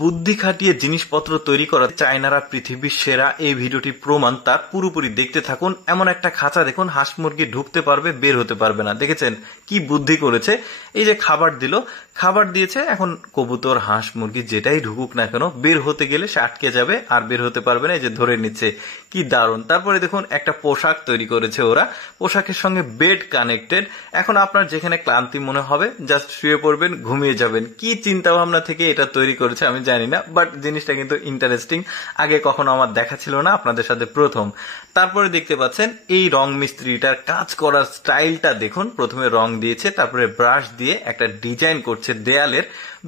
বুদ্ধি খাটিয়ে জিনিসপত্র তৈরি করা চায়নারা পৃথিবীর সেরা, এই ভিডিওটি প্রমাণ তার। পুরোপুরি দেখতে থাকুন। এমন একটা খাঁচা দেখুন, হাঁস মুরগি ঢুকতে পারবে, বের হতে পারবে না। দেখেছেন কি বুদ্ধি করেছে? এই যে খাবার দিল, খাবার দিয়েছে, এখন কবুতর হাঁস মুরগি যেটাই ঢুকুক না কেন বের হতে গেলে সে আটকে যাবে আর বের হতে পারবে না। এই যে ধরে নিচ্ছে, কি দারুণ। তারপরে দেখুন একটা পোশাক তৈরি করেছে ওরা, পোশাকের সঙ্গে বেড কানেক্টেড। এখন আপনার যেখানে ক্লান্তি মনে হবে জাস্ট শুয়ে পড়বেন, ঘুমিয়ে যাবেন। কি চিন্তা ভাবনা থেকে এটা তৈরি করেছে আমি জানি না, বাট জিনিসটা কিন্তু ইন্টারেস্টিং। আগে কখনো আমার দেখা ছিল না, আপনাদের সাথে প্রথম। তারপরে দেখতে পাচ্ছেন এই রং মিস্ত্রিটার কাজ করার স্টাইলটা দেখুন। প্রথমে রং দিয়েছে, তারপরে ব্রাশ দিয়ে একটা ডিজাইন করছে দেয়ালের,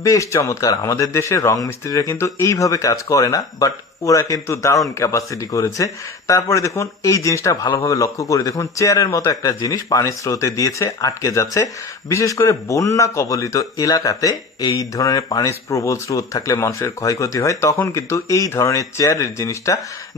বেশ চমৎকার। আমাদের দেশের রং মিস্ত্রিরা কিন্তু এইভাবে কাজ করে না, বাট ওরা কিন্তু দারুণ ক্যাপাসিটি করেছে। তারপরে দেখুন এই জিনিসটা ভালোভাবে লক্ষ্য করে দেখুন, চেয়ারের মতো একটা জিনিস পানির স্রোতে দিয়েছে, আটকে যাচ্ছে। বিশেষ করে বন্যা কবলিত এলাকাতে এই ধরনের পানির প্রবল স্রোত থাকলে মানুষের ক্ষয়ক্ষতি হয়, তখন কিন্তু এই ধরনের চেয়ারের জিনিসটা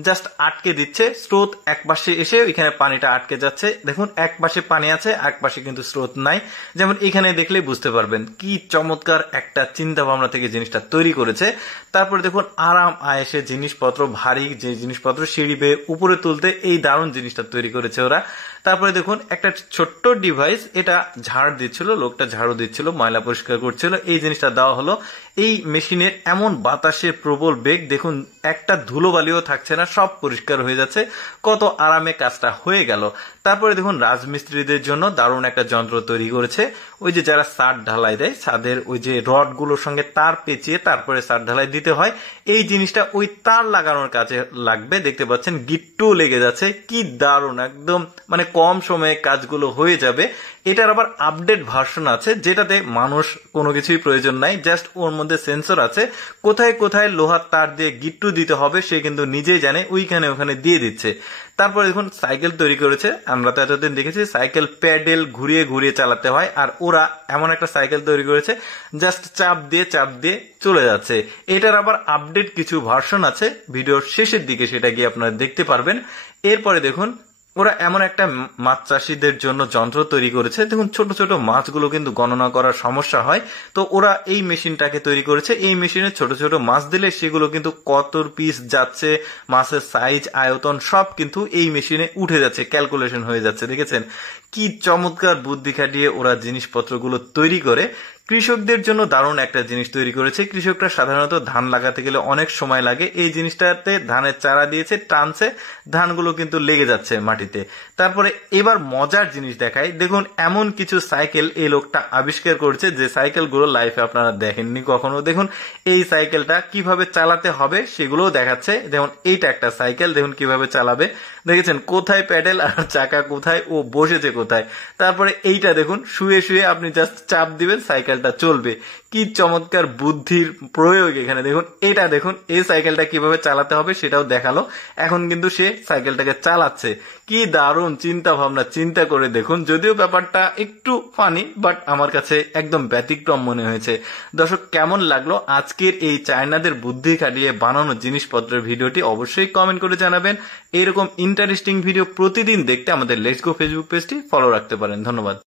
জাস্ট আটকে দিচ্ছে। স্রোত এক পাশে এসে এখানে পানিটা আটকে যাচ্ছে। দেখুন এক পাশে পানি আছে, এক পাশে কিন্তু স্রোত নাই। যেমন এখানে দেখলে বুঝতে পারবেন কি চমৎকার একটা চিন্তা ভাবনা থেকে জিনিসটা তৈরি করেছে। তারপরে দেখুন আরাম আয়েসে জিনিসপত্র, ভারী যে জিনিসপত্র সিঁড়ি বেয়ে উপরে তুলতে এই দারুণ জিনিসটা তৈরি করেছে ওরা। তারপরে দেখুন একটা ছোট্ট ডিভাইস, এটা ঝাড় দিচ্ছিল, লোকটা ঝাড়ু দিচ্ছিল, ময়লা পরিষ্কার করছিল, এই জিনিসটা দেওয়া হলো। এই মেশিনের এমন বাতাসের প্রবল বেগ, দেখুন একটা ধুলোবালিও থাকছে না, সব পরিষ্কার হয়ে যাচ্ছে। কত আরামে কাজটা হয়ে গেল। তারপরে দেখুন রাজমিস্ত্রিদের জন্য দারুণ একটা যন্ত্র তৈরি করেছে। ওই যে যারা ছাদ ঢালাই দেয়, ছাদের ওই যে রড গুলোর সঙ্গে তার পেঁচিয়ে তারপরে ছাদ ঢালাই দিতে হয়, এই জিনিসটা ওই তার লাগানোর কাজে লাগবে। দেখতে পাচ্ছেন গিট্টু লেগে যাচ্ছে, কি দারুণ। একদম মানে কম সময়ে কাজগুলো হয়ে যাবে। এটার আবার আপডেট ভার্সন আছে, যেটাতে মানুষ কোনো কিছুই প্রয়োজন নাই, জাস্ট ওর মধ্যে সেন্সর আছে। কোথায় কোথায় লোহার তার দিয়ে গিট্টু দিতে হবে সে কিন্তু নিজেই জানে, ওইখানে ওখানে দিয়ে দিচ্ছে। তারপরে দেখুন সাইকেল তৈরি করেছে। আমরা তো এতদিন দেখেছি সাইকেল প্যাডেল ঘুরিয়ে ঘুরিয়ে চালাতে হয়, আর ওরা এমন একটা সাইকেল তৈরি করেছে জাস্ট চাপ দিয়ে চলে যাচ্ছে। এটার আবার আপডেট কিছু ভার্সন আছে, ভিডিওর শেষের দিকে সেটা গিয়ে আপনারা দেখতে পারবেন। এরপরে দেখুন ওরা এমন একটা মাছ চাষীদের জন্য যন্ত্র তৈরি করেছে। দেখুন ছোট ছোট মাছগুলো কিন্তু গণনা করার সমস্যা হয়, তো ওরা এই মেশিনটাকে তৈরি করেছে। এই মেশিনে ছোট ছোট মাছ দিলে সেগুলো কিন্তু কত পিস যাচ্ছে, মাছের সাইজ আয়তন সব কিন্তু এই মেশিনে উঠে যাচ্ছে, ক্যালকুলেশন হয়ে যাচ্ছে। দেখেছেন কি চমৎকার বুদ্ধি খাটিয়ে ওরা জিনিসপত্রগুলো তৈরি করে। কৃষকদের জন্য দারুণ একটা জিনিস তৈরি করেছে। কৃষকরা সাধারণত ধান লাগাতে গেলে অনেক সময় লাগে, এই জিনিসটাতে ধানের চারা দিয়েছে, টানছে, ধানগুলো কিন্তু লেগে যাচ্ছে মাটিতে। তারপরে এবার মজার জিনিস দেখায়, দেখুন এমন কিছু সাইকেল এই লোকটা আবিষ্কার করেছে যে সাইকেলগুলো লাইফে আপনারা দেখেননি কখনো। দেখুন এই সাইকেলটা কিভাবে চালাতে হবে সেগুলোও দেখাচ্ছে। যেমন এইটা একটা সাইকেল, দেখুন কিভাবে চালাবে। দেখেছেন কোথায় প্যাডেল আর চাকা কোথায়, ও বসেছে কোথায়। তারপরে এইটা দেখুন, শুয়ে শুয়ে আপনি জাস্ট চাপ দিবেন, সাইকেলটা চলবে। কি চমৎকার বুদ্ধির প্রয়োগ এখানে। দেখুন এটা দেখুন, এই সাইকেলটা কিভাবে চালাতে হবে সেটাও দেখালো। এখন কিন্তু সে সাইকেলটাকে চালাচ্ছে। কি দারুণ চিন্তা ভাবনা, চিন্তা করে দেখুন। যদিও ব্যাপারটা একটু ফানি, বাট আমার কাছে একদম ব্যতিক্রম মনে হয়েছে। দর্শক কেমন লাগলো আজকের এই চায়নাদের বুদ্ধি খাটিয়ে বানানো জিনিসপত্রের ভিডিওটি অবশ্যই কমেন্ট করে জানাবেন। এরকম ইন্টারেস্টিং ভিডিও প্রতিদিন দেখতে আমাদের লেটস গো ফেসবুক পেজটি ফলো রাখতে পারেন। ধন্যবাদ।